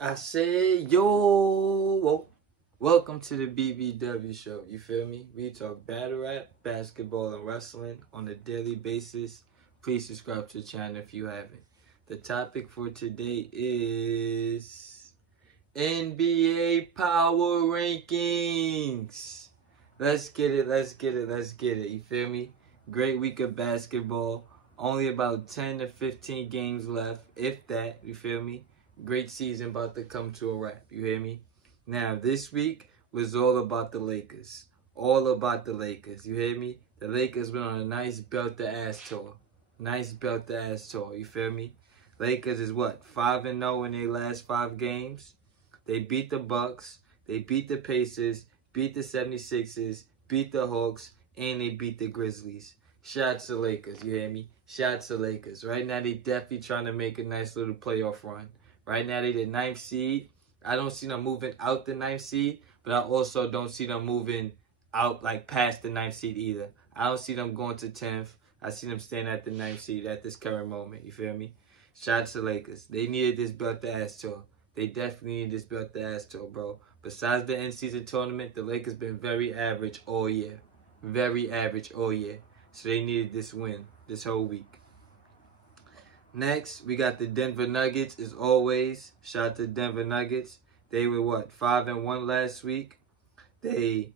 I say, yo, welcome to the BBW show. You feel me? We talk battle rap, basketball, and wrestling on a daily basis. Please subscribe to the channel if you haven't. The topic for today is NBA Power Rankings. Let's get it, let's get it, let's get it. You feel me? Great week of basketball. Only about 10 to 15 games left, if that. You feel me? Great season about to come to a wrap. You hear me? Now, this week was all about the Lakers. All about the Lakers. You hear me? The Lakers went on a nice belt-to-ass tour. Nice belt-to-ass tour. You feel me? Lakers is what? 5-0 in their last 5 games. They beat the Bucks. They beat the Pacers. Beat the 76ers. Beat the Hawks. And they beat the Grizzlies. Shout to Lakers. You hear me? Shout to Lakers. Right now, they definitely trying to make a nice little playoff run. Right now, they the 9th seed. I don't see them moving out the 9th seed, but I also don't see them moving out like past the 9th seed either. I don't see them going to 10th. I see them staying at the 9th seed at this current moment. You feel me? Shout out to Lakers. They needed this belt-to-ass tour. They definitely need this belt-to-ass tour, bro. Besides the in-season tournament, the Lakers been very average all year. Very average all year. So they needed this win this whole week. Next, we got the Denver Nuggets, as always. Shout out to Denver Nuggets. They were, what, 5-1 last week? 4-1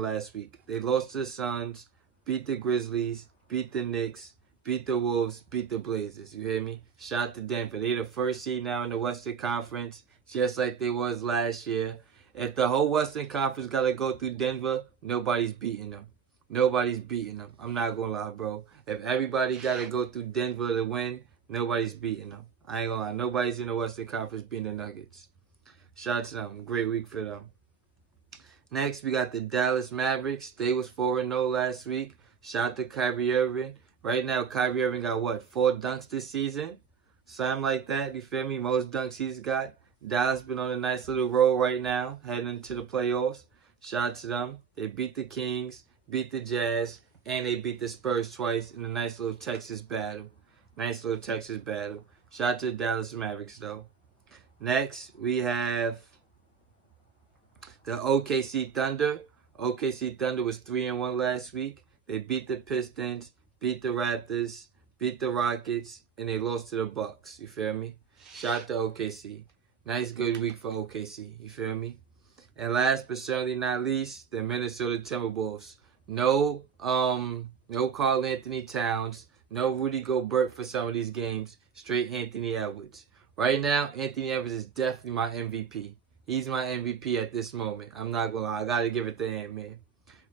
last week. They lost to the Suns, beat the Grizzlies, beat the Knicks, beat the Wolves, beat the Blazers. You hear me? Shout out to Denver. They the first seed now in the Western Conference, just like they was last year. If the whole Western Conference got to go through Denver, nobody's beating them. Nobody's beating them. I'm not going to lie, bro. If everybody got to go through Denver to win, nobody's beating them. I ain't going to lie. Nobody's in the Western Conference beating the Nuggets. Shout out to them. Great week for them. Next, we got the Dallas Mavericks. They was 4-0 last week. Shout out to Kyrie Irving. Right now, Kyrie Irving got, what, 4 dunks this season? Something like that. You feel me? Most dunks he's got. Dallas been on a nice little roll right now, heading into the playoffs. Shout out to them. They beat the Kings, beat the Jazz, and they beat the Spurs twice in a nice little Texas battle. Nice little Texas battle. Shout out to the Dallas Mavericks, though. Next, we have the OKC Thunder. OKC Thunder was 3-1 last week. They beat the Pistons, beat the Raptors, beat the Rockets, and they lost to the Bucks. You feel me? Shout out to OKC. Nice, good week for OKC. You feel me? And last but certainly not least, the Minnesota Timberwolves. No Karl-Anthony Towns. No Rudy Gobert for some of these games. Straight Anthony Edwards. Right now, Anthony Edwards is definitely my MVP. He's my MVP at this moment. I'm not going to lie. I got to give it to Ant-Man.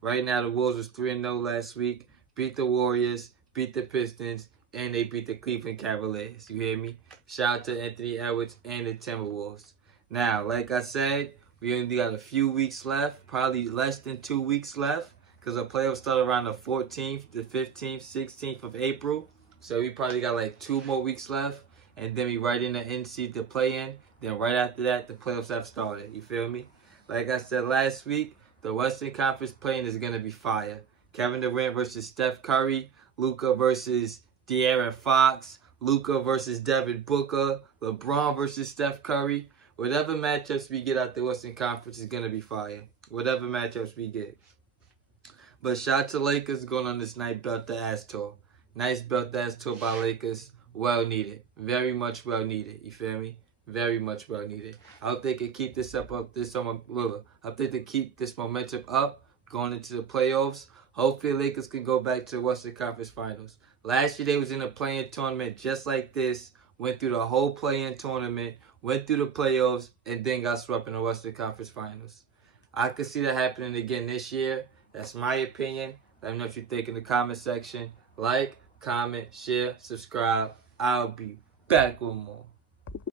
Right now, the Wolves was 3-0 last week. Beat the Warriors. Beat the Pistons. And they beat the Cleveland Cavaliers. You hear me? Shout out to Anthony Edwards and the Timberwolves. Now, like I said, we only got a few weeks left. Probably less than 2 weeks left. Because the playoffs start around the 14th, the 15th, 16th of April. So we probably got like 2 more weeks left. And then we right in the NC to play in. Then right after that, the playoffs have started. You feel me? Like I said last week, the Western Conference playing is going to be fire. Kevin Durant versus Steph Curry. Luka versus De'Aaron Fox. Luka versus Devin Booker. LeBron versus Steph Curry. Whatever matchups we get out the Western Conference is going to be fire. Whatever matchups we get. But shout out to Lakers going on this nice belt-to-ass tour. Nice belt-to-ass tour by Lakers. Well needed. Very much well needed. You feel me? Very much well needed. I hope they can keep this up. I hope they can keep this momentum up going into the playoffs. Hopefully Lakers can go back to the Western Conference Finals. Last year they was in a play-in tournament just like this. Went through the whole play-in tournament. Went through the playoffs. And then got swept in the Western Conference Finals. I could see that happening again this year. That's my opinion. Let me know what you think in the comment section. Like, comment, share, subscribe. I'll be back with more.